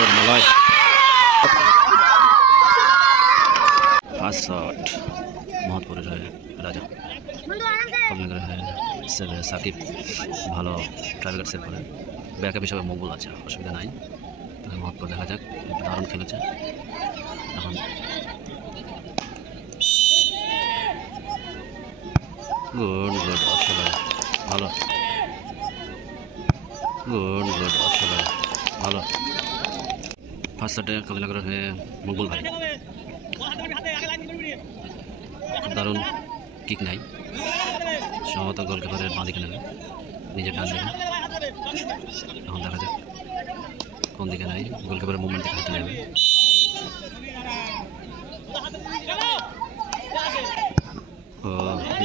मलाई fast shot महत्वपूर्ण रहे राजा कम लग रहा है সাকিব ভালো ট্রাইব্রেকার সেভ করে ব্যাকআপ হিসেবে মকবুল আছে অসুবিধা নাই তবে মহৎ দেখা যাক দারুণ খেলেছে এখন গুড গুড অসুবিধা ভালো গুড গুড অসুবিধা ভালো ফার্স্ট শটে কবিনগর হয়ে মকবুল ভাই দারুণ কিক নাই সম্ভবত গোলকিপারের বাঁ দিকে নেবে নিজের ডান দিকে এখন দেখা যাক কোন দিকে নাই গোলকিপারের মুভমেন্ট দিকে হাতে নেবে ও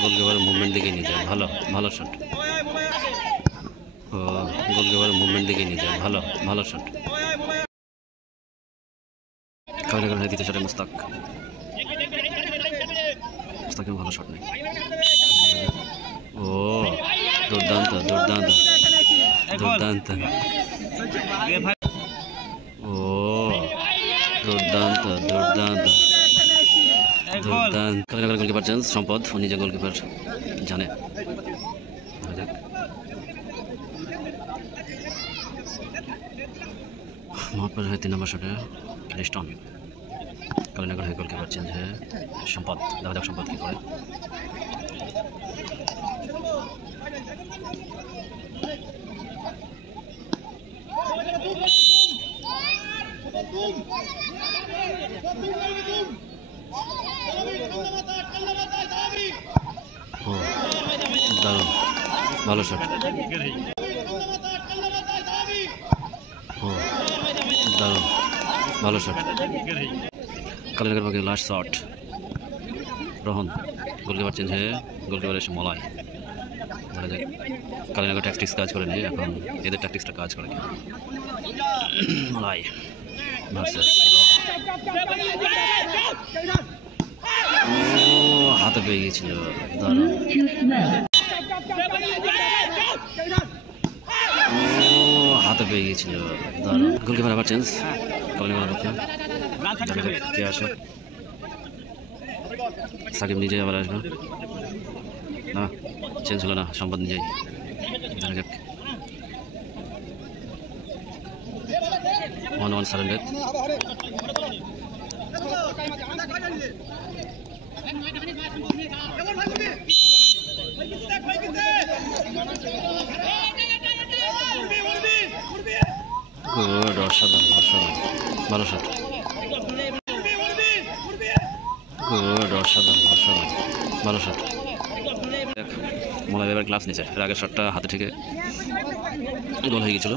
গোলকিপারের মুভমেন্ট দিকে নিয়ে যায় ভালো ভালো শট ও গোলকিপারের মুভমেন্ট দিকে নিয়ে যায় ভালো ভালো শট কবিনগর হয়ে দ্বিতীয় শটে মুস্তাকেও ভালো শট নেই ও দুর্দান্ত দুর্দান্ত দুর্দান্ত ও দুর্দান্ত দুর্দান্ত দুর্দান্ত কবিনগর গোলকিপার চেঞ্জ সম্পদ ও নিজে গোলকিপার জানে মোহাম্মদ হয়ে 3 নম্বর শটে লিস্টন কবিনগর হয়ে গোলকিপার চেঞ্জ হয়ে সম্পদ দেখা যাক সম্পদ কি করে ও দারুণ ভালো শট ও দারুণ ভালো শট কবিনগর পক্ষে last shot Rohan goalkeeper change হয়ে গোলকিপার এসে মলাই দেখা যাক কবিনগর ট্যাকটিক্স কাজ করে নিয়ে এখন এদের ট্যাকটিক্সটা কাজ করে মলাই ভার্সেস ও হাতে পেয়ে গিয়েছিল দারুণ ও হাতে পেয়ে গিয়েছিল দারুণ গোলকিপার আবার চেঞ্জ কবিনগর পক্ষে কে আসে সাকিব নিজেই আবার আসবে না চেঞ্জ হলো না সম্পদ নিজেই দেখা যাক 1-1 সারেন্ডার গুড অসাধারণ অসাধারণ ভালো শট গুড অসাধারণ অসাধারণ ভালো শট মনে হয় এবার গ্লাভস নিচে এর আগের শটটা হাতে থেকে গোল হয়ে গেছিল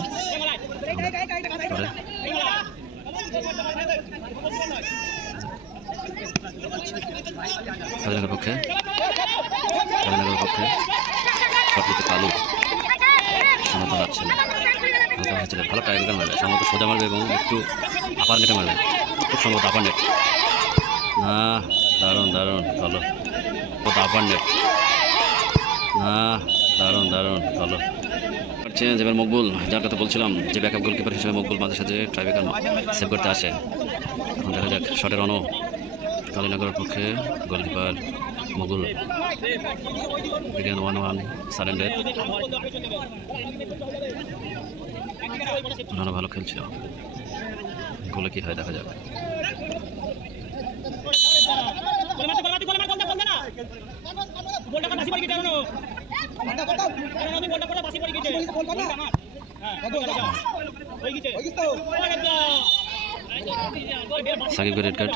কবিনগর পক্ষে শট নিতে কালু সমতা লাগছে না ভালো টাইগার মারবে সম্ভবত সোজা মারবে এবং একটু আপার নেটে মারবে খুব সম্ভবত আপার নেট না দারুণ দারুণ ভালো আপার নেট না দারুণ দারুণ ভালো চেঞ্জ এবার মকবুল যার কথা বলছিলাম যে ব্যাকআপ গোলকিপার হিসেবে মকবুল মাঝে সাঝে ট্রাইব্রেকার সেভ করতে আসে এখন দেখা যাক শটের অন কবিনগরের পক্ষে গোলকিপার মকবুল 1-1 সারেন্ডার ভালো খেলছিল গোলে কি হয় দেখা যাক সাকিবকে red card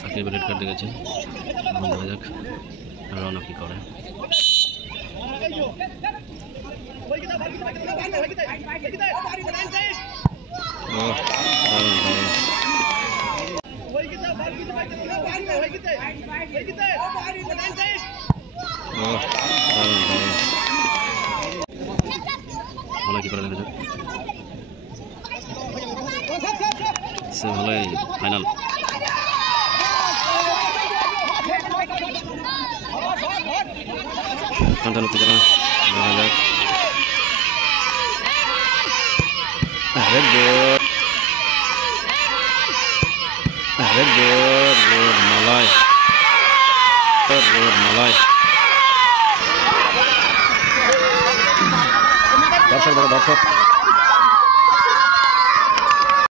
Shakib red card দেখেছে দেখা যাক রওনা কি করে কি করে দেখা যাক। সে ভালোই ফাইনাল। টানটান উত্তেজনা দেখা যাক। গুড মালাই, মালাই। দর্শক